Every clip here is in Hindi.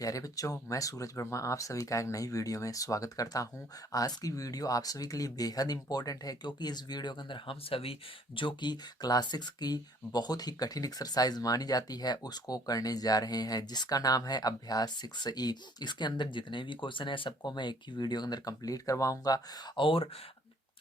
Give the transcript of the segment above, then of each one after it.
प्यारे बच्चों, मैं सूरज वर्मा आप सभी का एक नई वीडियो में स्वागत करता हूं। आज की वीडियो आप सभी के लिए बेहद इंपॉर्टेंट है क्योंकि इस वीडियो के अंदर हम सभी जो कि क्लास 6 की बहुत ही कठिन एक्सरसाइज मानी जाती है उसको करने जा रहे हैं, जिसका नाम है अभ्यास 6E। इसके अंदर जितने भी क्वेश्चन है सबको मैं एक ही वीडियो के अंदर कंप्लीट करवाऊंगा और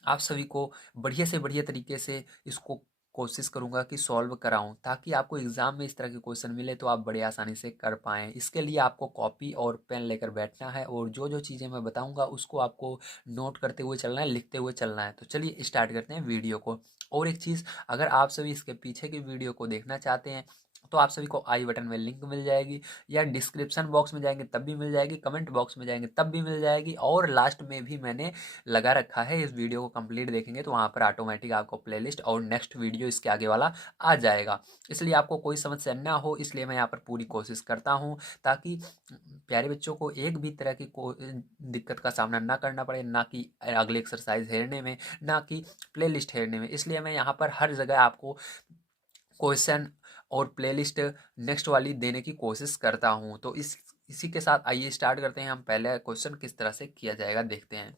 आप सभी को बढ़िया से बढ़िया तरीके से इसको कोशिश करूंगा कि सॉल्व कराऊं, ताकि आपको एग्जाम में इस तरह के क्वेश्चन मिले तो आप बड़े आसानी से कर पाएँ। इसके लिए आपको कॉपी और पेन लेकर बैठना है और जो जो चीज़ें मैं बताऊंगा उसको आपको नोट करते हुए चलना है, लिखते हुए चलना है। तो चलिए स्टार्ट करते हैं वीडियो को। और एक चीज़, अगर आप सभी इसके पीछे की वीडियो को देखना चाहते हैं तो आप सभी को आई बटन में लिंक मिल जाएगी, या डिस्क्रिप्शन बॉक्स में जाएंगे तब भी मिल जाएगी, कमेंट बॉक्स में जाएंगे तब भी मिल जाएगी, और लास्ट में भी मैंने लगा रखा है। इस वीडियो को कंप्लीट देखेंगे तो वहाँ पर ऑटोमेटिक आपको प्लेलिस्ट और नेक्स्ट वीडियो इसके आगे वाला आ जाएगा। इसलिए आपको कोई समस्या ना हो, इसलिए मैं यहाँ पर पूरी कोशिश करता हूँ ताकि प्यारे बच्चों को एक भी तरह की दिक्कत का सामना ना करना पड़े, ना कि अगले एक्सरसाइज हेरने में, ना कि प्लेलिस्ट हेरने में। इसलिए मैं यहाँ पर हर जगह आपको क्वेश्चन और प्लेलिस्ट नेक्स्ट वाली देने की कोशिश करता हूँ। तो इसी के साथ आइए स्टार्ट करते हैं। हम पहले क्वेश्चन किस तरह से किया जाएगा देखते हैं।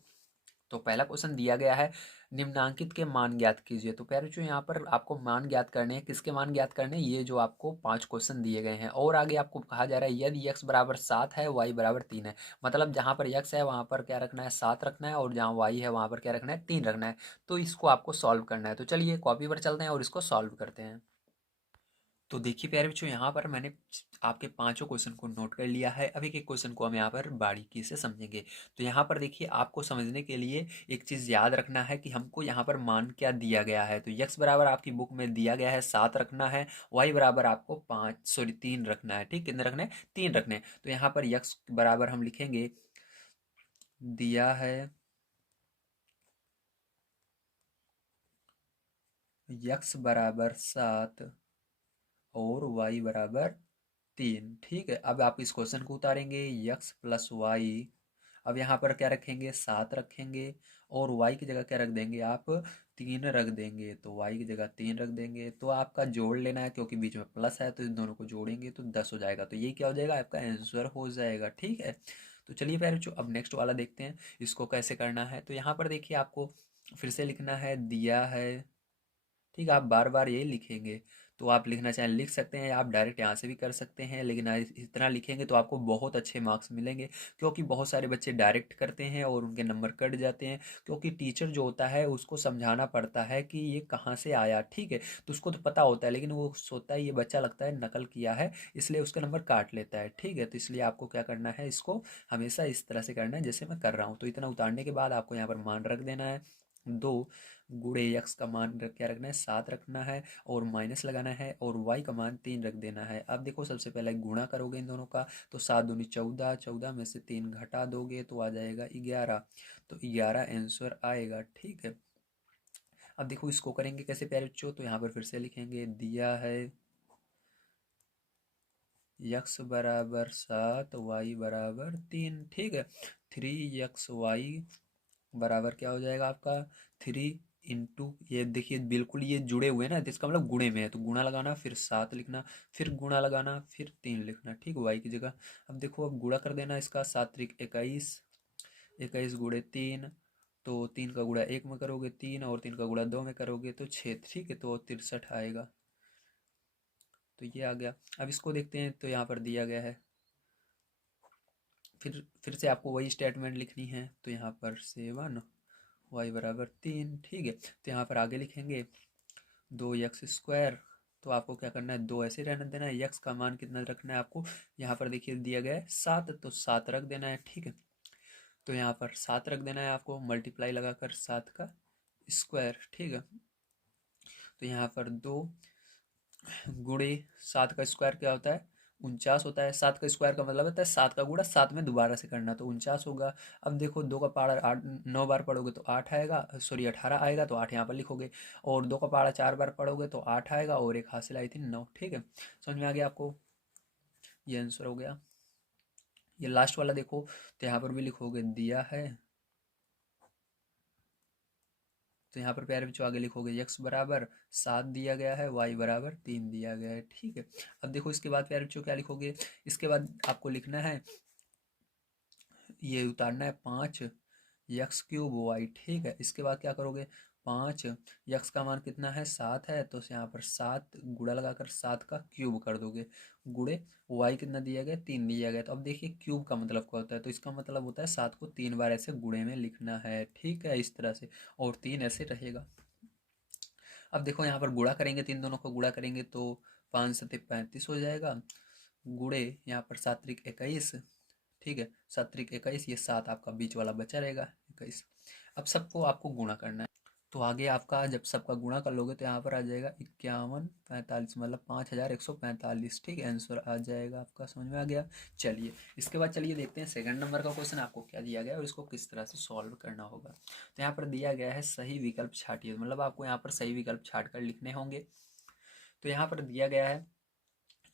तो पहला क्वेश्चन दिया गया है, निम्नांकित के मान ज्ञात कीजिए। तो प्यारे बच्चों, यहाँ पर आपको मान ज्ञात करने हैं। किसके मान ज्ञात करने हैं? ये जो आपको 5 क्वेश्चन दिए गए हैं। और आगे आपको कहा जा रहा है यदि x बराबर 7 है, y बराबर 3 है। मतलब जहाँ पर x है वहाँ पर क्या रखना है? 7 रखना है, और जहाँ y है वहाँ पर क्या रखना है? 3 रखना है। तो इसको आपको सॉल्व करना है। तो चलिए कॉपी पर चलते हैं और इसको सॉल्व करते हैं। तो देखिए प्यारे बच्चों, यहाँ पर मैंने आपके पांचों क्वेश्चन को नोट कर लिया है। अब एक एक क्वेश्चन को हम यहाँ पर बारीकी से समझेंगे। तो यहाँ पर देखिए, आपको समझने के लिए एक चीज़ याद रखना है कि हमको यहाँ पर मान क्या दिया गया है। तो यक्स बराबर आपकी बुक में दिया गया है 7 रखना है, वाई बराबर आपको 3 रखना है। ठीक, कितने रखने हैं? 3 रखने हैं। तो यहाँ पर यक्स बराबर हम लिखेंगे, दिया है यक्स बराबर 7 और वाई बराबर 3। ठीक है, अब आप इस क्वेश्चन को उतारेंगे, यक्स प्लस वाई। अब यहाँ पर क्या रखेंगे? 7 रखेंगे, और y की जगह क्या रख देंगे? आप 3 रख देंगे। तो y की जगह 3 रख देंगे। तो आपका जोड़ लेना है, क्योंकि बीच में प्लस है तो इन दोनों को जोड़ेंगे तो 10 हो जाएगा। तो ये क्या हो जाएगा? आपका आंसर हो जाएगा। ठीक है, तो चलिए प्यारे बच्चों, अब नेक्स्ट वाला देखते हैं इसको कैसे करना है। तो यहाँ पर देखिए, आपको फिर से लिखना है, दिया है। ठीक है, आप बार बार यही लिखेंगे। तो आप लिखना चाहें लिख सकते हैं, आप डायरेक्ट यहाँ से भी कर सकते हैं, लेकिन इतना लिखेंगे तो आपको बहुत अच्छे मार्क्स मिलेंगे। क्योंकि बहुत सारे बच्चे डायरेक्ट करते हैं और उनके नंबर कट जाते हैं, क्योंकि टीचर जो होता है उसको समझाना पड़ता है कि ये कहाँ से आया। ठीक है, तो उसको तो पता होता है, लेकिन वो सोचता है ये बच्चा लगता है नकल किया है, इसलिए उसका नंबर काट लेता है। ठीक है, तो इसलिए आपको क्या करना है, इसको हमेशा इस तरह से करना है जैसे मैं कर रहा हूँ। तो इतना उतारने के बाद आपको यहाँ पर मान रख देना है, 2 गुणे यक्स का मान क्या रखना है? 7 रखना है, और माइनस लगाना है, और वाई का मान 3 रख देना है। अब देखो, सबसे पहले गुणा करोगे इन दोनों का, तो 7 दूनी 14, 14 में से 3 घटा दोगे तो आ जाएगा 11। तो 11 आंसर आएगा। ठीक है, अब देखो इसको करेंगे कैसे प्यारे बच्चों। तो यहाँ पर फिर से लिखेंगे, दिया है यक्स बराबर 7, वाई बराबर 3। ठीक है, 3 x y बराबर क्या हो जाएगा आपका? 3 इंटू, ये देखिए बिल्कुल ये जुड़े हुए हैं ना, तो इसका मतलब गुणे में है, तो गुणा लगाना, फिर 7 लिखना, फिर गुणा लगाना, फिर 3 लिखना। ठीक, वाई की जगह। अब देखो, अब गुणा कर देना इसका, 7 त्रिक 21, 21 गुणे 3। तो 3 का गुणा 1 में करोगे 3, और 3 का गुणा 2 में करोगे तो 6। ठीक है, तो 63 आएगा। तो ये आ गया। अब इसको देखते हैं, तो यहाँ पर दिया गया है, फिर से आपको वही स्टेटमेंट लिखनी है। तो यहाँ पर 7 वाई बराबर 3। ठीक है, तो यहाँ पर आगे लिखेंगे 2 x स्क्वायर। तो आपको क्या करना है? 2 ऐसे रहने देना है। यक्स का मान कितना रखना है आपको? यहाँ पर देखिए दिया गया है 7, तो 7 रख देना है। ठीक है, तो यहाँ पर 7 रख देना है आपको, मल्टीप्लाई लगाकर 7 का स्क्वायर। ठीक है, तो यहाँ पर 2 गुणे 7 का स्क्वायर क्या होता है? 49 होता है। 7 का स्क्वायर का मतलब होता है 7 का गुणा 7 में दोबारा से करना, तो 49 होगा। अब देखो, 2 का पहाड़ा 8, 9 बार पढ़ोगे तो 8 आएगा, सॉरी 18 आएगा, तो 8 यहाँ पर लिखोगे। और 2 का पहाड़ा 4 बार पढ़ोगे तो 8 आएगा, और एक हासिल आई थी 9। ठीक है, समझ में आ गया आपको? ये आंसर हो गया। ये लास्ट वाला देखो, तो यहाँ पर भी लिखोगे, दिया है तो यहाँ पर प्यारे बच्चों आगे लिखोगे x बराबर 7 दिया गया है, y बराबर 3 दिया गया है। ठीक है, अब देखो इसके बाद प्यारे बच्चों क्या लिखोगे, इसके बाद आपको लिखना है, ये उतारना है 5 x³ y। ठीक है, इसके बाद क्या करोगे, 5 x का मान कितना है, 7 है, तो यहाँ पर 7 गुणा लगाकर 7 का क्यूब कर दोगे, गुणे y कितना दिया गया, 3 दिया गया। तो अब देखिए क्यूब का मतलब क्या होता है, तो इसका मतलब होता है 7 को 3 बार ऐसे गुणे में लिखना है। ठीक है, इस तरह से, और 3 ऐसे रहेगा। अब देखो यहाँ पर गुणा करेंगे, तीन दोनों को गुणा करेंगे तो 5×7=35 हो जाएगा, गुणे यहाँ पर 7×3=21। ठीक है, 7×3=21, ये 7 आपका बीच वाला बचा रहेगा 21। अब सबको आपको गुणा करना है, तो आगे आपका जब सबका गुणा कर लोगे तो यहाँ पर आ जाएगा 51×45, मतलब 5145। ठीक है, आंसर आ जाएगा आपका, समझ में आ गया। चलिए इसके बाद चलिए देखते हैं सेकंड नंबर का क्वेश्चन आपको क्या दिया गया है और इसको किस तरह से सॉल्व करना होगा। तो यहाँ पर दिया गया है सही विकल्प छाटिए, मतलब आपको यहाँ पर सही विकल्प छाट कर लिखने होंगे। तो यहाँ पर दिया गया है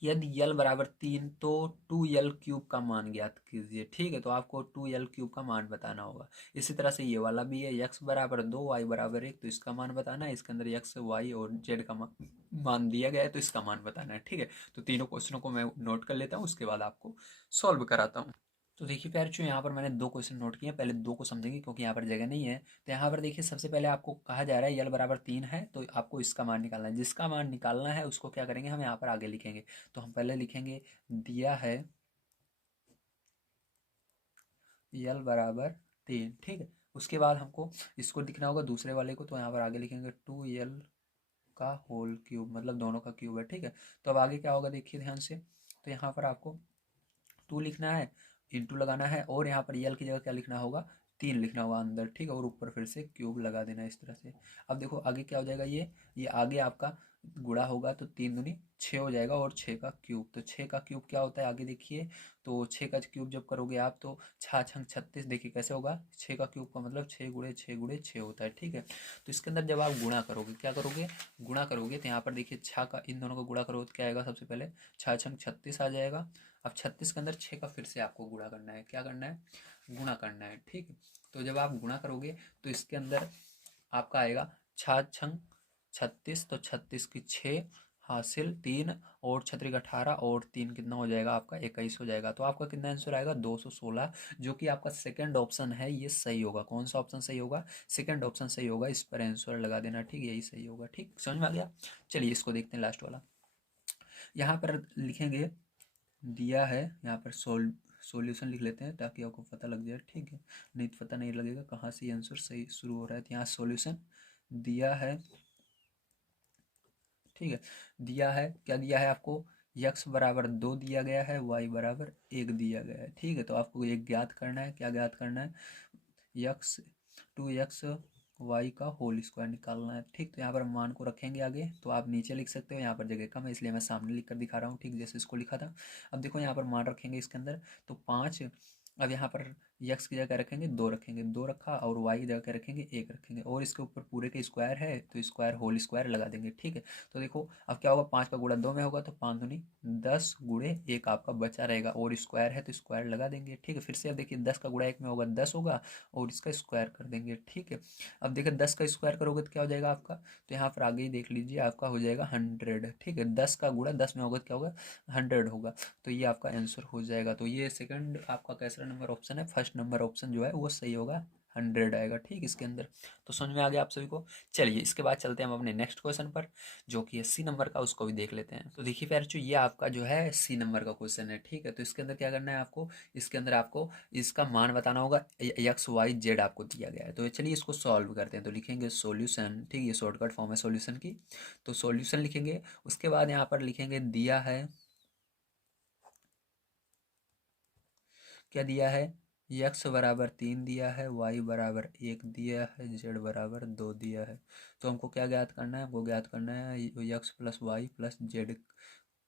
यदि यल बराबर 3 तो 2l³ का मान ज्ञात कीजिए। ठीक है, तो आपको 2l³ का मान बताना होगा। इसी तरह से ये वाला भी है, x बराबर 2 y बराबर 1, तो इसका मान बताना है। इसके अंदर x y और z का मान दिया गया है, तो इसका मान बताना है। ठीक है, तो तीनों क्वेश्चनों को मैं नोट कर लेता हूँ, उसके बाद आपको सॉल्व कराता हूँ। तो देखिए प्यारे बच्चों, यहाँ पर मैंने दो क्वेश्चन नोट किए हैं, पहले दो को समझेंगे क्योंकि यहाँ पर जगह नहीं है। तो यहाँ पर देखिए सबसे पहले आपको कहा जा रहा है यल बराबर 3 है, तो आपको इसका मान निकालना है। जिसका मान निकालना है उसको क्या करेंगे, हम यहाँ पर आगे लिखेंगे। तो हम पहले लिखेंगे दिया है यल बराबर 3। ठीक है, उसके बाद हमको इसको लिखना होगा दूसरे वाले को, तो यहाँ पर आगे लिखेंगे 2l का होल क्यूब, मतलब दोनों का क्यूब है। ठीक है, तो अब आगे क्या होगा देखिए ध्यान से, तो यहाँ पर आपको 2 लिखना है, इंटू लगाना है, और यहाँ पर यल की जगह क्या लिखना होगा, 3 लिखना होगा अंदर। ठीक है, और ऊपर फिर से क्यूब लगा देना है इस तरह से। अब देखो आगे क्या हो जाएगा, ये आगे आपका गुणा होगा तो 3 दूनी 6 हो जाएगा, और 6 का क्यूब, तो 6 का क्यूब क्या होता है आगे देखिए। तो 6 का क्यूब जब करोगे आप तो 6×6=36, देखिए कैसे होगा, 6 का क्यूब का मतलब 6×6×6 होता है। ठीक है, तो इसके अंदर जब आप गुणा करोगे, क्या करोगे, गुणा करोगे तो यहाँ पर देखिए 6 का इन दोनों को गुणा करोगे तो क्या आएगा, सबसे पहले 6×36 आ जाएगा। अब 36 के अंदर 6 का फिर से आपको गुणा करना है, क्या करना है, गुणा करना है। ठीक है, तो जब आप गुणा करोगे तो इसके अंदर आपका आएगा 6×36, तो 36 की 6 हासिल 3, और 6×18, और 3 कितना हो जाएगा आपका 21 हो जाएगा। तो आपका कितना आंसर आएगा 216, जो कि आपका सेकंड ऑप्शन है, ये सही होगा। कौन सा ऑप्शन सही होगा, सेकंड ऑप्शन सही होगा, इस पर आंसर लगा देना। ठीक, यही सही होगा। ठीक, समझ में आ गया। चलिए इसको देखते हैं लास्ट वाला। यहाँ पर लिखेंगे दिया है, यहाँ पर सॉल्यूशन लिख लेते हैं ताकि आपको पता लग जाए। ठीक है, नहीं तो पता नहीं लगेगा कहाँ से आंसर सही शुरू हो रहा है। तो यहाँ सॉल्यूशन दिया है। ठीक है, दिया है, क्या दिया है आपको, x बराबर 2 दिया गया है, y बराबर 1 दिया गया है। ठीक है, तो आपको ये ज्ञात करना है, क्या ज्ञात करना है, x 2x y का होल स्क्वायर निकालना है। ठीक, तो यहाँ पर मान को रखेंगे आगे, तो आप नीचे लिख सकते हो, यहाँ पर जगह कम है इसलिए मैं सामने लिख कर दिखा रहा हूँ। ठीक, जैसे इसको लिखा था। अब देखो यहाँ पर मान रखेंगे इसके अंदर, तो 5। अब यहाँ पर यक्स की जगह रखेंगे 2, रखेंगे 2 रखा, और वाई की जगह रखेंगे 1 रखेंगे, और इसके ऊपर पूरे के स्क्वायर है तो स्क्वायर होल स्क्वायर लगा देंगे। ठीक है, तो देखो अब क्या होगा, 5 का गुणा 2 में होगा तो 5 दूनी 10 गुणे 1 आपका बचा रहेगा, और स्क्वायर है तो स्क्वायर लगा देंगे। ठीक है, फिर से अब देखिए 10 का गुणा 1 में होगा 10 होगा, और इसका स्क्वायर कर देंगे। ठीक है, अब देखिए 10 का स्क्वायर करोगे तो क्या हो जाएगा आपका, तो यहाँ पर आगे ही देख लीजिए आपका हो जाएगा 100। ठीक है, 10 का गुणा 10 में होगा तो क्या होगा, 100 होगा। तो ये आपका आंसर हो जाएगा। तो ये सेकंड आपका कैसा नंबर ऑप्शन है, फर्स्ट नंबर ऑप्शन जो है वो सही होगा, 100 आएगा। ठीक, इसके अंदर तो समझ में आ गया आप सभी को। चलिए इसके बाद चलते हैं हम अपने नेक्स्ट क्वेश्चन पर, जो कि है सी नंबर का, उसको भी देख लेते हैं। तो देखिए प्यारे बच्चों, ये आपका जो है सी नंबर का क्वेश्चन है। ठीक है, तो इसके अंदर क्या करना है आपको, इसके अंदर आपको इसका मान बताना होगा, एक्स वाई जेड आपको दिया गया है। तो चलिए इसको सॉल्व करते हैं। तो लिखेंगे सॉल्यूशन। ठीक, ये शॉर्टकट फॉर्म है सॉल्यूशन की, तो सॉल्यूशन लिखेंगे। उसके बाद यहाँ पर लिखेंगे दिया है, क्या दिया है, x बराबर 3 दिया है, y बराबर 1 दिया है, z बराबर 2 दिया है। तो हमको क्या ज्ञात करना है, हमको ज्ञात करना है x plus y plus z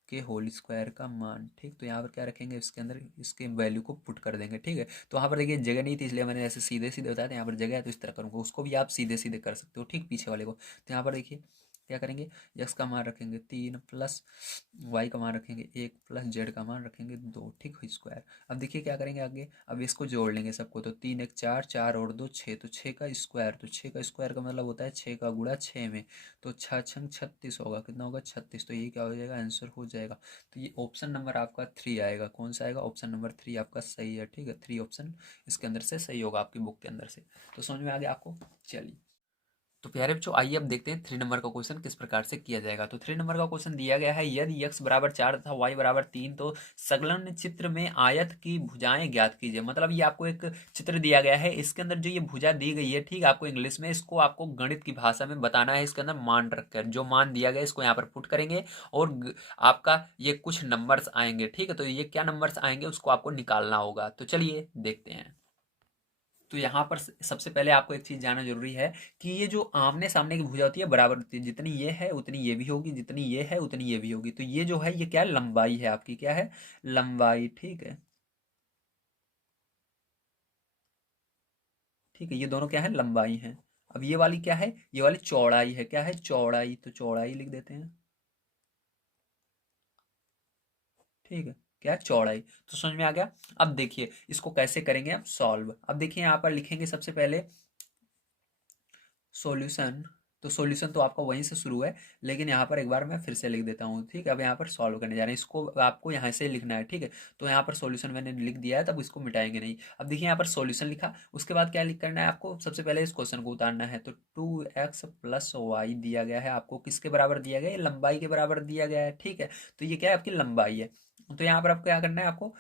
के होल स्क्वायर का मान। ठीक, तो यहाँ पर क्या रखेंगे, इसके अंदर इसके वैल्यू को पुट कर देंगे। ठीक है, तो वहाँ पर देखिए जगह नहीं थी इसलिए मैंने ऐसे सीधे सीधे बताया था, यहाँ पर जगह है तो इस तरह करूँगा, उसको भी आप सीधे सीधे कर सकते हो। ठीक, पीछे वाले को, तो यहाँ पर देखिए क्या करेंगे, x का मान रखेंगे 3 प्लस y का मान रखेंगे 1 प्लस z का मान रखेंगे 2, ठीक, स्क्वायर। अब देखिए क्या करेंगे आगे, अब इसको जोड़ लेंगे सबको, तो 3 1 4, 4 और 2 6, तो 6 का स्क्वायर, तो 6 का स्क्वायर का मतलब होता है 6 का गुणा 6 में, तो 6 छंग 36 होगा, कितना होगा 36, तो ये क्या हो जाएगा, आंसर हो जाएगा। तो ये ऑप्शन नंबर आपका 3 आएगा, कौन सा आएगा, ऑप्शन नंबर 3 आपका सही है, ठीक है, 3 ऑप्शन इसके अंदर से सही होगा आपकी बुक के अंदर से। तो समझ में आ गया आपको। चलिए तो प्यारे बच्चों आइए अब देखते हैं 3 नंबर का क्वेश्चन किस प्रकार से किया जाएगा। तो 3 नंबर का क्वेश्चन दिया गया है, यदि x बराबर 4 तथा y बराबर 3 तो संलग्न चित्र में आयत की भुजाएं ज्ञात कीजिए। मतलब ये आपको एक चित्र दिया गया है, इसके अंदर जो ये भुजा दी गई है, ठीक, आपको इंग्लिश में इसको आपको गणित की भाषा में बताना है। इसके अंदर मान रखकर जो मान दिया गया इसको यहाँ पर पुट करेंगे और आपका ये कुछ नंबर्स आएंगे, ठीक है। तो ये क्या नंबर्स आएंगे उसको आपको निकालना होगा। तो चलिए देखते हैं। तो यहाँ पर सबसे पहले आपको एक चीज जानना जरूरी है कि ये जो आमने सामने की भुजा होती है बराबर होती है, जितनी ये है उतनी ये भी होगी, जितनी ये है उतनी ये भी होगी। तो ये जो है ये क्या है, लंबाई है आपकी, क्या है, लंबाई, ठीक है, ठीक है, ये दोनों क्या है, लंबाई है। अब ये वाली क्या है, ये वाली चौड़ाई है, क्या है, चौड़ाई, तो चौड़ाई लिख देते हैं, ठीक है, क्या है, चौड़ाई। तो समझ में आ गया। अब देखिए इसको कैसे करेंगे हम सॉल्व। अब देखिए यहाँ पर लिखेंगे सबसे पहले सॉल्यूशन। तो सॉल्यूशन तो आपका वहीं से शुरू है, लेकिन यहाँ पर एक बार मैं फिर से लिख देता हूँ, ठीक है। अब यहाँ पर सॉल्व करने जा रहे हैं, इसको आपको यहाँ से लिखना है, ठीक है। तो यहाँ पर सॉल्यूशन मैंने लिख दिया है, तब इसको मिटाएंगे नहीं। अब देखिए यहाँ पर सॉल्यूशन लिखा, उसके बाद क्या लिख करना है आपको, सबसे पहले इस क्वेश्चन को उतारना है। तो 2x प्लस वाई दिया गया है, आपको किसके बराबर दिया गया है, लंबाई के बराबर दिया गया है, ठीक है। तो ये क्या है, आपकी लंबाई है। तो यहाँ पर आपको क्या करना है, आपको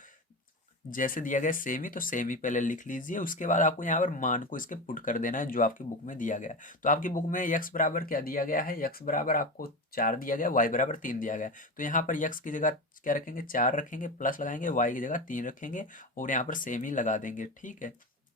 जैसे दिया गया सेम ही, तो सेम ही पहले लिख लीजिए, उसके बाद आपको यहाँ पर मान को इसके पुट कर देना है जो आपकी बुक में दिया गया है। तो आपकी बुक में x बराबर क्या दिया गया है, x बराबर आपको 4 दिया गया, y बराबर 3 दिया गया है। तो यहाँ पर x की जगह क्या रखेंगे, 4 रखेंगे, प्लस लगाएंगे, y की जगह 3 रखेंगे और यहाँ पर सेम ही लगा देंगे, ठीक है,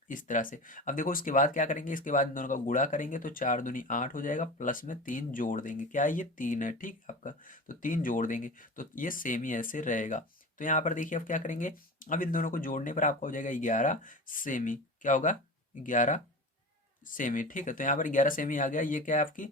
इस तरह से। अब देखो उसके बाद क्या करेंगे, इसके बाद इन दोनों का गुणा करेंगे, तो 4 दूनी 8 हो जाएगा, प्लस में 3 जोड़ देंगे, क्या है, ये 3 है, ठीक है आपका। तो 3 जोड़ देंगे तो ये सेम ही ऐसे रहेगा। तो यहाँ पर देखिए अब क्या करेंगे, अब इन दोनों को जोड़ने पर आपका हो जाएगा 11 सेमी, क्या होगा, 11 सेमी, ठीक है। तो यहाँ पर 11 सेमी आ गया, ये क्या है आपकी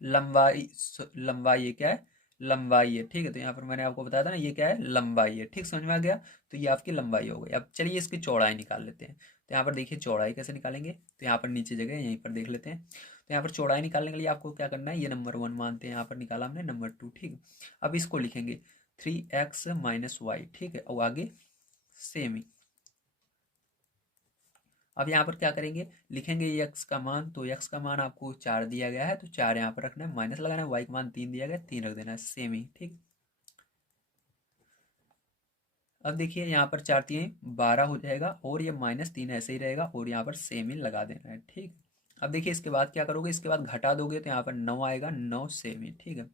लंबाई, लंबाई ये क्या है, लंबाई है, ठीक है। तो यहाँ पर मैंने आपको बताया था ना ये क्या है, लंबाई है, ठीक, समझ में आ गया। तो ये आपकी लंबाई हो गई। अब चलिए इसकी चौड़ाई निकाल लेते हैं। तो यहाँ पर देखिए चौड़ाई कैसे निकालेंगे, तो यहाँ पर नीचे जगह है, यहीं पर देख लेते हैं। तो यहाँ पर चौड़ाई निकालने के लिए आपको क्या करना है, ये नंबर 1 मानते हैं, यहाँ पर निकाला हमने नंबर 2, ठीक। अब इसको लिखेंगे 3x माइनस वाई, ठीक है, और आगे सेमी। अब यहाँ पर क्या करेंगे, लिखेंगे x का मान, तो x का मान आपको 4 दिया गया है, तो 4 यहाँ पर रखना है, माइनस लगाना है, y का मान 3 दिया गया है, 3 रख देना है, सेमी, ठीक। अब देखिए यहाँ पर 4 3 12 हो जाएगा और ये -3 ऐसे ही रहेगा और यहाँ पर सेमी लगा देना है, ठीक। अब देखिए इसके बाद क्या करोगे, इसके बाद घटा दोगे तो यहाँ पर 9 आएगा, 9 सेमी, ठीक है।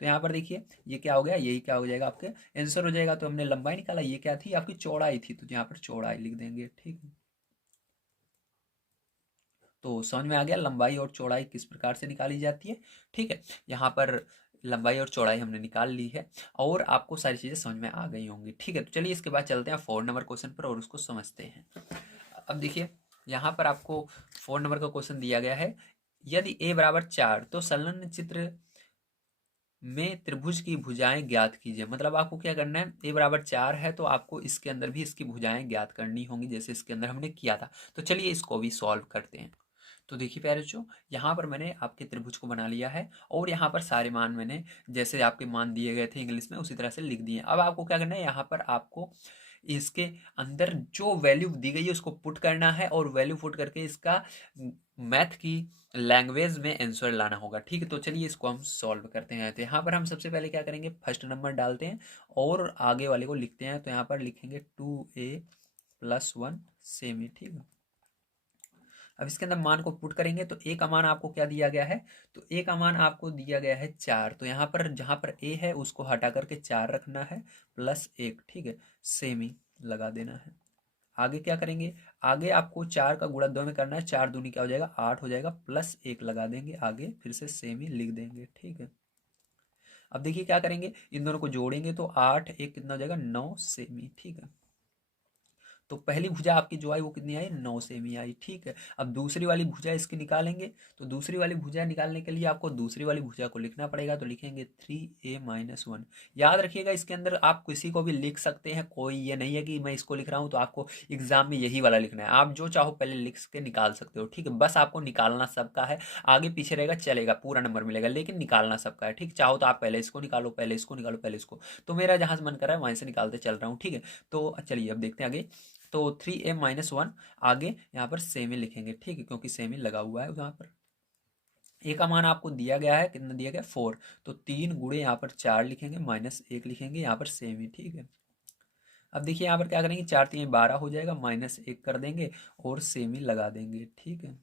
तो यहाँ पर देखिए ये क्या हो गया, यही क्या हो जाएगा, आपके आंसर हो जाएगा। तो हमने लंबाई निकाला, ये क्या थी, आपकी चौड़ाई थी, तो यहाँ पर चौड़ाई लिख देंगे, ठीक है। तो समझ में आ गया लंबाई और चौड़ाई किस प्रकार से निकाली जाती है, ठीक है। यहाँ पर लंबाई और चौड़ाई हमने निकाल ली है और आपको सारी चीज़ें समझ में आ गई होंगी, ठीक है। तो चलिए इसके बाद चलते हैं 4 नंबर क्वेश्चन पर और उसको समझते हैं। अब देखिए यहाँ पर आपको 4 नंबर का क्वेश्चन दिया गया है, यदि a बराबर 4 तो संलग्न चित्र में त्रिभुज की भुजाएं ज्ञात कीजिए। मतलब आपको क्या करना है, a बराबर 4 है तो आपको इसके अंदर भी इसकी भुजाएं ज्ञात करनी होंगी, जैसे इसके अंदर हमने किया था। तो चलिए इसको भी सॉल्व करते हैं। तो देखिए प्यारे बच्चों, यहाँ पर मैंने आपके त्रिभुज को बना लिया है और यहाँ पर सारे मान मैंने जैसे आपके मान दिए गए थे इंग्लिश में उसी तरह से लिख दिए। अब आपको क्या करना है, यहाँ पर आपको इसके अंदर जो वैल्यू दी गई है उसको पुट करना है और वैल्यू पुट करके इसका मैथ की लैंग्वेज में आंसर लाना होगा, ठीक है। तो चलिए इसको हम सॉल्व करते हैं। तो यहाँ पर हम सबसे पहले क्या करेंगे, फर्स्ट नंबर डालते हैं और आगे वाले को लिखते हैं। तो यहाँ पर लिखेंगे 2a प्लस 1 सेमी, ठीक है। अब इसके अंदर मान को पुट करेंगे तो ए का मान आपको क्या दिया गया है, तो ए का मान आपको दिया गया है 4। तो यहाँ पर जहाँ पर ए है उसको हटा करके 4 रखना है, प्लस 1, ठीक है, सेमी लगा देना है। आगे क्या करेंगे, आगे आपको 4 का गुणा 2 में करना है, 4 दूनी क्या हो जाएगा, 8 हो जाएगा, प्लस 1 लगा देंगे, आगे फिर से सेमी लिख देंगे, ठीक है। अब देखिए क्या करेंगे, इन दोनों को जोड़ेंगे तो 8 1 कितना हो जाएगा, 9 सेमी, ठीक है। तो पहली भुजा आपकी जो आई वो कितनी आई, 9 सेमी आई। ठीक है, अब दूसरी वाली भुजा इसकी निकालेंगे। तो दूसरी वाली भुजा निकालने के लिए आपको दूसरी वाली भुजा को लिखना पड़ेगा। तो लिखेंगे 3a-1। याद रखिएगा इसके अंदर आप किसी को भी लिख सकते हैं, कोई ये नहीं है कि मैं इसको लिख रहा हूँ तो आपको एग्जाम में यही वाला लिखना है। आप जो चाहो पहले लिख के निकाल सकते हो। ठीक है, बस आपको निकालना सबका है, आगे पीछे रहेगा चलेगा, पूरा नंबर मिलेगा, लेकिन निकालना सबका है। ठीक, चाहो तो आप पहले इसको निकालो, पहले इसको निकालो, पहले इसको। तो मेरा जहां से मन कर रहा है वहीं से निकालते चल रहा हूँ। ठीक है, तो चलिए अब देखते हैं आगे। तो 3a-1 आगे यहाँ पर सेमी लिखेंगे। ठीक है, क्योंकि सेमी लगा हुआ है यहाँ पर। ए का मान आपको दिया गया है, कितना दिया गया, 4। तो 3 गुणे यहाँ पर 4 लिखेंगे, -1 लिखेंगे यहाँ पर सेमी। ठीक है, अब देखिए यहाँ पर क्या करेंगे, 4×3=12 हो जाएगा, -1 कर देंगे और सेमी लगा देंगे। ठीक है,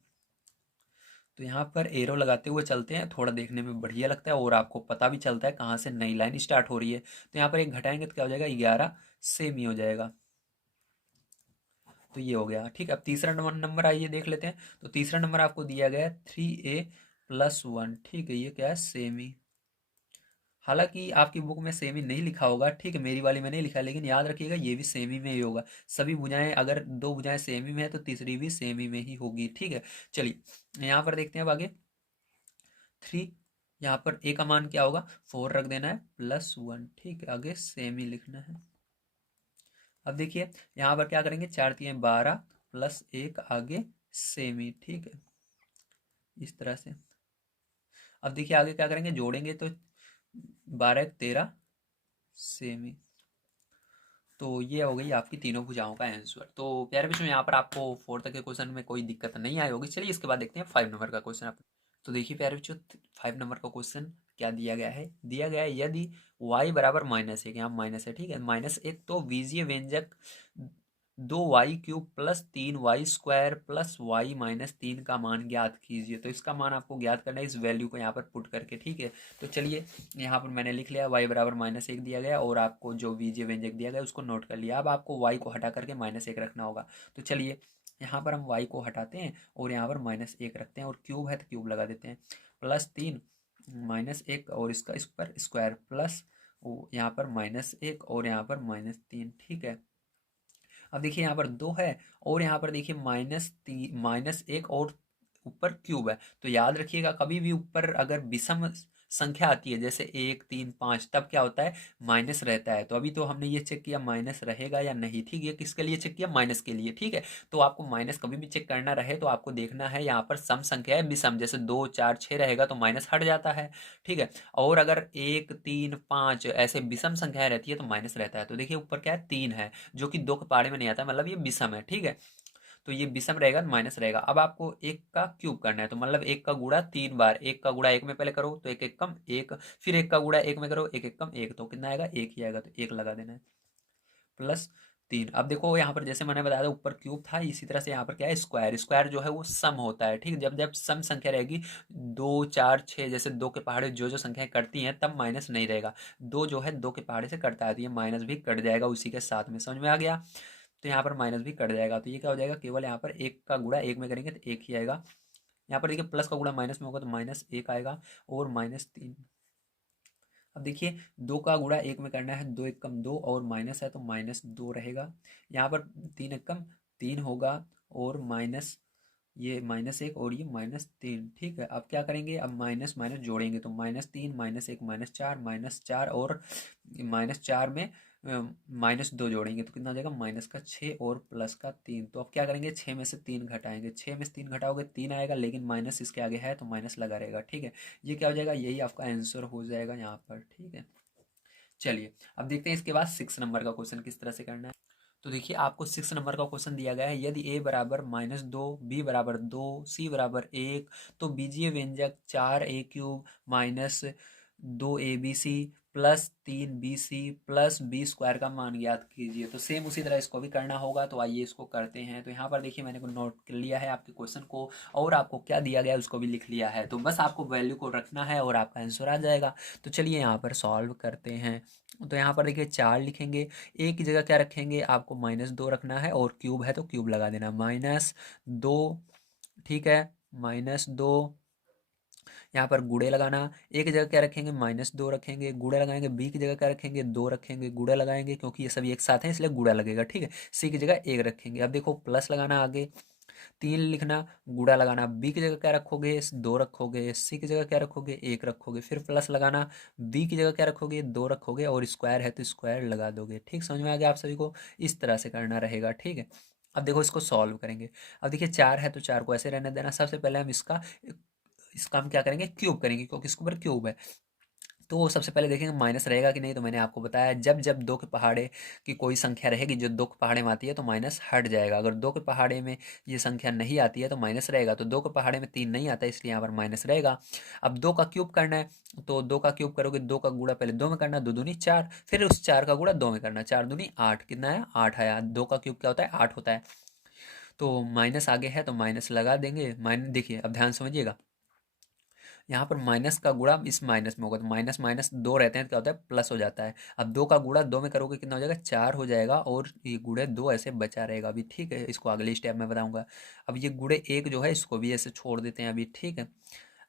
तो यहाँ पर एरो लगाते हुए चलते हैं, थोड़ा देखने में बढ़िया लगता है और आपको पता भी चलता है कहाँ से नई लाइन स्टार्ट हो रही है। तो यहाँ पर एक घटाएंगे तो क्या हो जाएगा, 11 सेमी हो जाएगा। तो ये हो गया। ठीक है, अब तीसरा नंबर आइए देख लेते हैं। तो तीसरा नंबर आपको दिया गया है 3a+1। ठीक है, ये क्या है, सेमी। हालांकि आपकी बुक में सेमी नहीं लिखा होगा, ठीक है, मेरी वाली में नहीं लिखा, लेकिन याद रखिएगा ये भी सेमी में ही होगा। सभी भुजाएं, अगर दो भुजाएं सेमी में है तो तीसरी भी सेमी में ही होगी। ठीक है, चलिए यहाँ पर देखते हैं अब आगे। 3, यहाँ पर ए का मान क्या होगा, 4 रख देना है, +1। ठीक है, आगे सेमी लिखना है। अब देखिए यहाँ पर क्या करेंगे, 4×3=12 +1 आगे सेमी। ठीक है, इस तरह से। अब देखिए आगे क्या करेंगे, जोड़ेंगे तो 12×1=13 सेमी। तो ये हो गई आपकी तीनों भुजाओं का आंसर। तो प्यारे बच्चों यहाँ पर आपको 4 तक के क्वेश्चन में कोई दिक्कत नहीं आई होगी। चलिए इसके बाद देखते हैं 5 नंबर का क्वेश्चन। आप तो देखिए प्यारे बच्चों, 5 नंबर का क्वेश्चन क्या दिया गया है, दिया गया है यदि y बराबर -1, यहाँ माइनस है। ठीक है, -1 तो बीजीय व्यंजक 2y³ + 3y² + y-3 का मान ज्ञात कीजिए। तो इसका मान आपको ज्ञात करना है, इस वैल्यू को यहाँ पर पुट करके। ठीक है, तो चलिए यहाँ पर मैंने लिख लिया, y बराबर -1 दिया गया और आपको जो बीजीय व्यंजक दिया गया उसको नोट कर लिया। अब आपको y को हटा करके -1 रखना होगा। तो चलिए यहाँ पर हम y को हटाते हैं और यहाँ पर -1 रखते हैं, और क्यूब है तो क्यूब लगा देते हैं। +3 -1 और इसका इस पर स्क्वायर प्लस यहाँ पर -1 और यहाँ पर -3। ठीक है, अब देखिए यहाँ पर 2 है और यहाँ पर देखिए -1 और ऊपर क्यूब है। तो याद रखिएगा कभी भी ऊपर अगर विषम संख्या आती है, जैसे 1, 3, 5, तब क्या होता है, माइनस रहता है। तो अभी तो हमने ये चेक किया माइनस रहेगा या नहीं। ठीक है, किसके लिए चेक किया, माइनस के लिए। ठीक है, तो आपको माइनस कभी भी चेक करना रहे तो आपको देखना है यहाँ पर सम संख्या है विषम, जैसे 2, 4, 6 रहेगा तो माइनस हट जाता है। ठीक है, और अगर 1, 3, 5 ऐसे विषम संख्याएं रहती है तो माइनस रहता है। तो देखिए ऊपर क्या है, 3 है, जो कि 2 के पहाड़े में नहीं आता, मतलब ये विषम है। ठीक है, तो ये विषम रहेगा, माइनस रहेगा। अब आपको 1 का क्यूब करना है, तो मतलब 1 का गुणा 3 बार, 1 का गुणा 1 में पहले करो तो 1 1 कम 1, फिर 1 का गुणा 1 में करो 1 1 कम 1, तो कितना आएगा, 1 ही आएगा। तो 1 लगा देना है, +3। अब देखो यहाँ पर जैसे मैंने बताया था ऊपर क्यूब था, इसी तरह से यहाँ पर क्या है, स्क्वायर। स्क्वायर जो है वो सम होता है। ठीक है, जब जब सम संख्या रहेगी 2, 4, 6, जैसे 2 के पहाड़े जो जो संख्याएं कटती हैं तब माइनस नहीं रहेगा। 2 जो है 2 के पहाड़े से कटता है तो ये माइनस भी कट जाएगा उसी के साथ में। समझ में आ गया, तो यहाँ पर माइनस भी कट जाएगा। तो ये क्या हो जाएगा, केवल यहाँ पर 1 का गुणा 1 में करेंगे तो 1 ही आएगा। यहाँ पर देखिए प्लस का गुणा माइनस में होगा तो -1 आएगा और -3। अब देखिए 2 का गुणा 1 में करना है, 2 1 कम 2 और माइनस है तो -2 रहेगा। यहाँ पर 3 1 कम 3 होगा और माइनस, ये -1 और ये -3। ठीक है, अब क्या करेंगे, अब माइनस माइनस जोड़ेंगे तो -3 -1 -4 और -4 में -2 जोड़ेंगे तो कितना हो जाएगा, -6 और +3। तो अब क्या करेंगे, 6 में से 3 घटाएंगे, 6 में से 3 घटाओगे 3 आएगा, लेकिन माइनस इसके आगे है तो माइनस लगा रहेगा। ठीक है, ये क्या हो जाएगा, यही आपका आंसर हो जाएगा यहाँ पर। ठीक है, चलिए अब देखते हैं इसके बाद 6 नंबर का क्वेश्चन किस तरह से करना है। तो देखिए आपको 6 नंबर का क्वेश्चन दिया गया है, यदि a बराबर -2, b बराबर 2, c बराबर 1, तो बीजीय व्यंजक 4a³ -2abc +3bc +b² का मान ज्ञात कीजिए। तो सेम उसी तरह इसको भी करना होगा, तो आइए इसको करते हैं। तो यहाँ पर देखिए मैंने को नोट कर लिया है आपके क्वेश्चन को, और आपको क्या दिया गया है उसको भी लिख लिया है। तो बस आपको वैल्यू को रखना है और आपका आंसर आ जाएगा। तो चलिए यहाँ पर सॉल्व करते हैं। तो यहाँ पर देखिए 4 लिखेंगे, ए की जगह क्या रखेंगे, आपको -2 रखना है और क्यूब है तो क्यूब लगा देना, -2। ठीक है, -2, यहाँ पर गुड़े लगाना, एक जगह क्या रखेंगे -2 रखेंगे, गुड़ा लगाएंगे, बी की जगह क्या रखेंगे 2 रखेंगे, गुड़ा लगाएंगे क्योंकि ये सभी एक साथ हैं इसलिए गुड़ा लगेगा, ठीक है। सी की जगह 1 रखेंगे। अब देखो प्लस लगाना आगे, 3 लिखना, गुड़ा लगाना, बी की जगह क्या रखोगे 2 रखोगे, सी की जगह क्या रखोगे 1 रखोगे, फिर प्लस लगाना, बी की जगह क्या रखोगे 2 रखोगे और स्क्वायर है तो स्क्वायर लगा दोगे, ठीक। समझ में आ गया आप सभी को, इस तरह से करना रहेगा, ठीक है। अब देखो इसको सॉल्व करेंगे। अब देखिए 4 है तो 4 को ऐसे रहने देना। सबसे पहले हम इसका हम क्या करेंगे क्यूब करेंगे क्योंकि इसके ऊपर क्यूब है। तो सबसे पहले देखेंगे माइनस रहेगा कि नहीं। तो मैंने आपको बताया जब जब 2 के पहाड़े की कोई संख्या रहेगी जो 2 के पहाड़े में आती है तो माइनस हट जाएगा। अगर 2 के पहाड़े में ये संख्या नहीं आती है तो माइनस रहेगा। तो 2 के पहाड़े में 3 नहीं आता इसलिए यहाँ पर माइनस रहेगा। अब 2 का क्यूब करना है तो 2 का क्यूब करोगे, 2 का गुणा पहले 2 में करना, 2 दूनी 4, फिर उस 4 का गुणा 2 में करना, 4 दूनी 8, कितना है 8 आया। 2 का क्यूब क्या होता है 8 होता है। तो माइनस आगे है तो माइनस लगा देंगे। माइनस देखिए अब ध्यान समझिएगा, यहाँ पर माइनस का गुणा इस माइनस में होगा तो माइनस माइनस 2 रहते हैं तो क्या होता है प्लस हो जाता है। अब 2 का गुणा 2 में करोगे कितना हो जाएगा 4 हो जाएगा और ये गुणे 2 ऐसे बचा रहेगा अभी, ठीक है। इसको अगले स्टेप में बताऊंगा। अब ये गुणे 1 जो है इसको भी ऐसे छोड़ देते हैं अभी, ठीक है।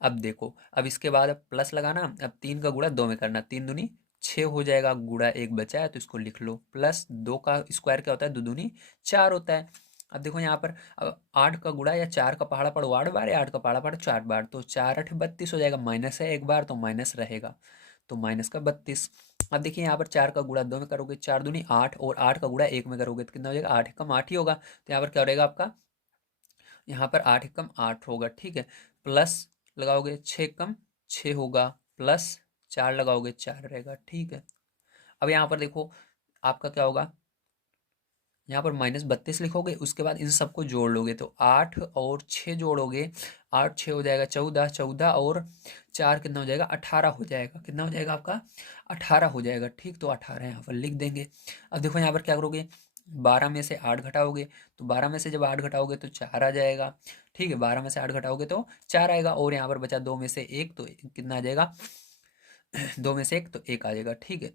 अब देखो अब इसके बाद अब प्लस लगाना। अब 3 का गुणा 2 में करना, 3 दूनी 6 हो जाएगा, गुणा 1 बचा है तो इसको लिख लो। प्लस 2 का स्क्वायर क्या होता है 2 दूनी 4 होता है। अब देखो यहाँ पर अब 8 का गुणा या 4 का पहाड़ा पढ़ो 8 बार या 8 का पहाड़ा पढ़ो 4 बार, तो 4 8 32 हो जाएगा। माइनस है एक बार तो माइनस रहेगा, तो माइनस का 32। अब देखिए यहाँ पर 4 का गुणा 2 में करोगे 4 दूनी 8 और 8 का गुणा 1 में करोगे तो कितना हो जाएगा 8 एकम 8 ही होगा। तो यहाँ पर क्या रहेगा आपका, यहाँ पर 8 एकम 8 होगा, ठीक है। प्लस लगाओगे 6 एकम 6 होगा, प्लस 4 लगाओगे 4 रहेगा, ठीक है। अब यहाँ पर देखो आपका क्या होगा, यहाँ पर -32 लिखोगे, उसके बाद इन सबको जोड़ लोगे तो 8 और 6 जोड़ोगे, 8 6 हो जाएगा 14, 14 और 4 कितना हो जाएगा 18 हो जाएगा। कितना हो जाएगा आपका 18 हो जाएगा, ठीक। तो 18 यहाँ पर लिख देंगे। अब देखो यहाँ पर क्या करोगे, 12 में से 8 घटाओगे तो 12 में से जब 8 घटाओगे तो 4 आ जाएगा, ठीक है। 12 में से 8 घटाओगे तो 4 आएगा और यहाँ पर बचा 2 में से 1 तो कितना आ जाएगा 2 में से 1 तो 1 आ जाएगा, ठीक है।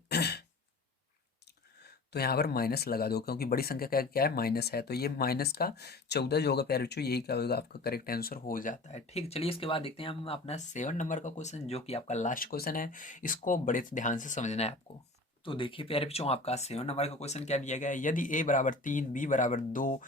तो यहाँ पर माइनस लगा दो क्योंकि बड़ी संख्या क्या क्या है माइनस है, तो ये माइनस का 14 जो होगा प्यारे बच्चों यही क्या होगा आपका करेक्ट आंसर हो जाता है, ठीक। चलिए इसके बाद देखते हैं हम अपना 7 नंबर का क्वेश्चन जो कि आपका लास्ट क्वेश्चन है। इसको बड़े ध्यान से समझना है आपको। तो देखिए प्यारे बच्चों आपका 7 नंबर का क्वेश्चन क्या दिया गया है, यदि a बराबर 3 b बराबर 2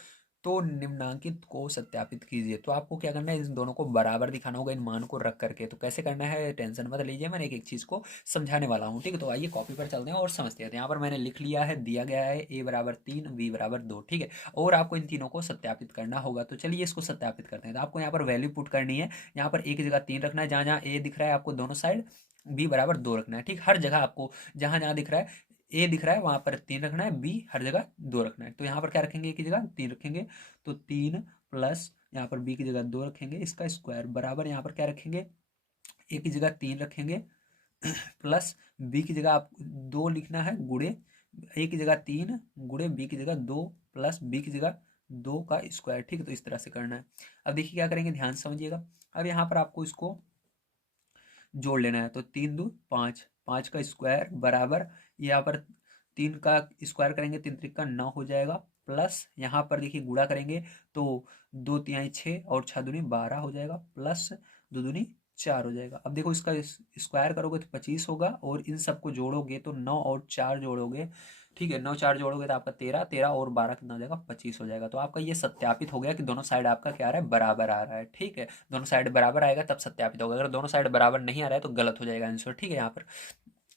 तो निम्नांकित को सत्यापित कीजिए। तो आपको क्या करना है, इन दोनों को बराबर दिखाना होगा इन मान को रख करके। तो कैसे करना है टेंशन मत लीजिए, मैंने एक एक चीज़ को समझाने वाला हूँ, ठीक है। तो आइए कॉपी पर चलते हैं और समझते हैं। यहाँ पर मैंने लिख लिया है, दिया गया है a बराबर 3 b बराबर 2, ठीक है। और आपको इन तीनों को सत्यापित करना होगा। तो चलिए इसको सत्यापित करते हैं। तो आपको यहाँ पर वैल्यू पुट करनी है। यहाँ पर a की जगह 3 रखना है, जहाँ जहाँ a दिख रहा है आपको दोनों साइड b बराबर 2 रखना है, ठीक। हर जगह आपको जहाँ जहाँ दिख रहा है ए दिख रहा है वहां पर 3 रखना है, बी हर जगह 2 रखना है। तो यहाँ पर क्या रखेंगे, ए की जगह 3 रखेंगे तो 3 प्लस यहाँ पर बी की जगह 2 रखेंगे, इसका स्क्वायर बराबर यहाँ पर क्या रखेंगे, ए की जगह 3 रखेंगे प्लस बी की जगह आप 2 लिखना है गुड़े ए की जगह 3 गुड़े बी की जगह 2 प्लस बी की जगह 2 का स्क्वायर, ठीक है। तो इस तरह से करना है। अब देखिए क्या करेंगे, ध्यान से समझिएगा। अब यहाँ पर आपको इसको जोड़ लेना है तो 3 दूनी 5, 5 का स्क्वायर बराबर यहाँ पर 3 का स्क्वायर करेंगे 3 त्रिक 9 हो जाएगा, प्लस यहाँ पर देखिए गुणा करेंगे तो 2 तिहाई 6 और 6 दूनी 12 हो जाएगा, प्लस 2 दूनी 4 हो जाएगा। अब देखो इसका स्क्वायर करोगे तो 25 होगा और इन सबको जोड़ोगे तो 9 और 4 जोड़ोगे, ठीक है। 9 4 जोड़ोगे तो आपका 13, 13 और 12 कितना हो जाएगा 25 हो जाएगा। तो आपका ये सत्यापित हो गया कि दोनों साइड आपका क्या आ रहा है बराबर आ रहा है, ठीक है। दोनों साइड बराबर आएगा तब सत्यापित होगा, अगर दोनों साइड बराबर नहीं आ रहा है तो गलत हो जाएगा आंसर, ठीक है। यहाँ पर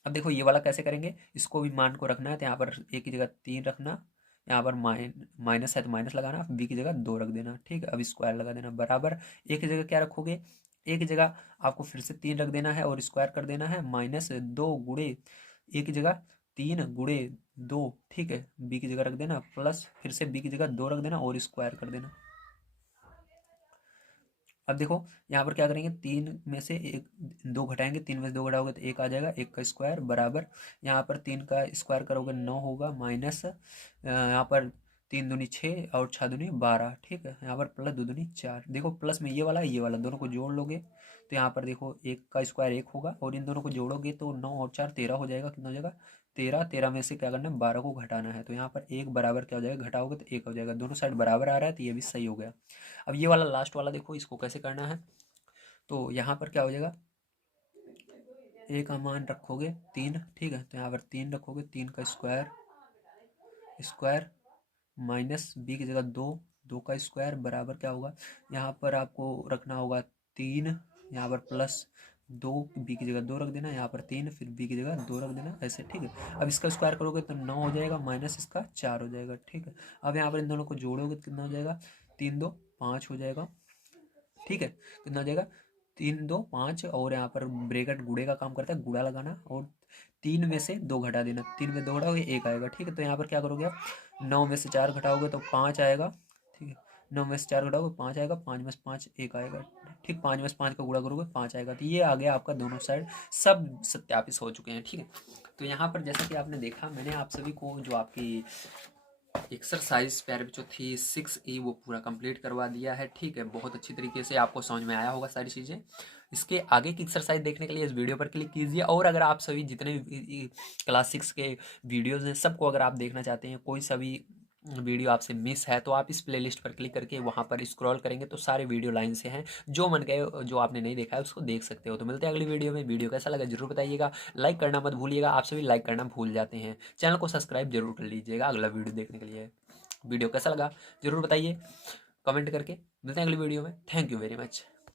अब देखो ये वाला कैसे करेंगे, इसको भी मान को रखना है तो यहाँ पर ए की जगह 3 रखना, यहाँ पर माइनस है तो माइनस लगाना, बी की जगह 2 रख देना, ठीक है। अब स्क्वायर लगा देना बराबर ए की जगह क्या रखोगे, ए की जगह आपको फिर से 3 रख देना है और स्क्वायर कर देना है -2 गुड़े ए की जगह 3 गुड़े 2, ठीक है। बी की जगह रख देना प्लस फिर से बी की जगह 2 रख देना और स्क्वायर कर देना। अब देखो यहाँ पर क्या करेंगे, 3 में से 1 2 घटाएंगे, 3 में से 2 घटाओगे तो 1 आ जाएगा, 1 का स्क्वायर बराबर यहाँ पर 3 का स्क्वायर करोगे 9 होगा, माइनस यहाँ पर 3 दूनी 6 और 6 दूनी 12, ठीक है। यहाँ पर प्लस 2 दूनी 4, देखो प्लस में ये वाला दोनों को जोड़ लोगे तो यहाँ पर देखो 1 का स्क्वायर 1 होगा और इन दोनों को जोड़ोगे तो 9 और 4 13 हो जाएगा। कितना हो जाएगा 13, 13 में से क्या करना है 12 को घटाना है, तो यहाँ पर 1 बराबर क्या हो जाएगा, घटाओगे तो 1 हो जाएगा। दोनों साइड बराबर आ रहा है तो ये भी सही हो गया। अब ये वाला लास्ट वाला देखो इसको कैसे करना है, तो यहाँ पर क्या हो जाएगा, ए का मान रखोगे 3, ठीक है, तो यहाँ पर 3 रखोगे, 3 का स्क्वायर स्क्वायर माइनस बी की जगह 2, 2 का स्क्वायर बराबर क्या होगा, यहाँ पर आपको रखना होगा 3, यहाँ पर प्लस 2, बी की जगह 2 रख देना, यहाँ पर 3, फिर बी की जगह 2 रख देना, ऐसे, ठीक है। अब इसका स्क्वायर करोगे तो 9 हो जाएगा, माइनस इसका 4 हो जाएगा, ठीक है। अब यहाँ पर इन दोनों को जोड़ोगे तो कितना हो जाएगा, 3 2 5 हो जाएगा, ठीक है। कितना हो जाएगा, 3 2 5, और यहाँ पर ब्रेकेट गुड़े का काम करता है, गुड़ा लगाना, और 3 में से 2 घटा देना, 3 में 2 घटाओगे 1 आएगा, ठीक है। तो यहाँ पर क्या करोगे आप, 9 में से 4 घटाओगे तो 5 आएगा, ठीक है। 9 में से 4 घटाओगे 5 आएगा, 5 में से 5 1 आएगा, ठीक। 5 में से 5 का गुणा करोगे 5 आएगा, तो ये आ गया आपका, दोनों साइड सब सत्यापित हो चुके हैं, ठीक है। तो यहाँ पर जैसा कि आपने देखा, मैंने आप सभी को जो आपकी एक्सरसाइज पैर जो थी 6E वो पूरा कंप्लीट करवा दिया है, ठीक है। बहुत अच्छी तरीके से आपको समझ में आया होगा सारी चीज़ें। इसके आगे की एक्सरसाइज देखने के लिए इस वीडियो पर क्लिक कीजिए, और अगर आप सभी जितने भी क्लास 6 के वीडियोज़ हैं सबको अगर आप देखना चाहते हैं, कोई सा भी वीडियो आपसे मिस है, तो आप इस प्लेलिस्ट पर क्लिक करके वहाँ पर स्क्रॉल करेंगे तो सारे वीडियो लाइन से हैं, जो मन गए जो आपने नहीं देखा है उसको देख सकते हो। तो मिलते हैं अगली वीडियो में। वीडियो कैसा लगा जरूर बताइएगा, लाइक करना मत भूलिएगा, आप सभी लाइक करना भूल जाते हैं। चैनल को सब्सक्राइब जरूर कर लीजिएगा अगला वीडियो देखने के लिए। वीडियो कैसा लगा जरूर बताइए कमेंट करके। मिलते हैं अगली वीडियो में। Thank you very much.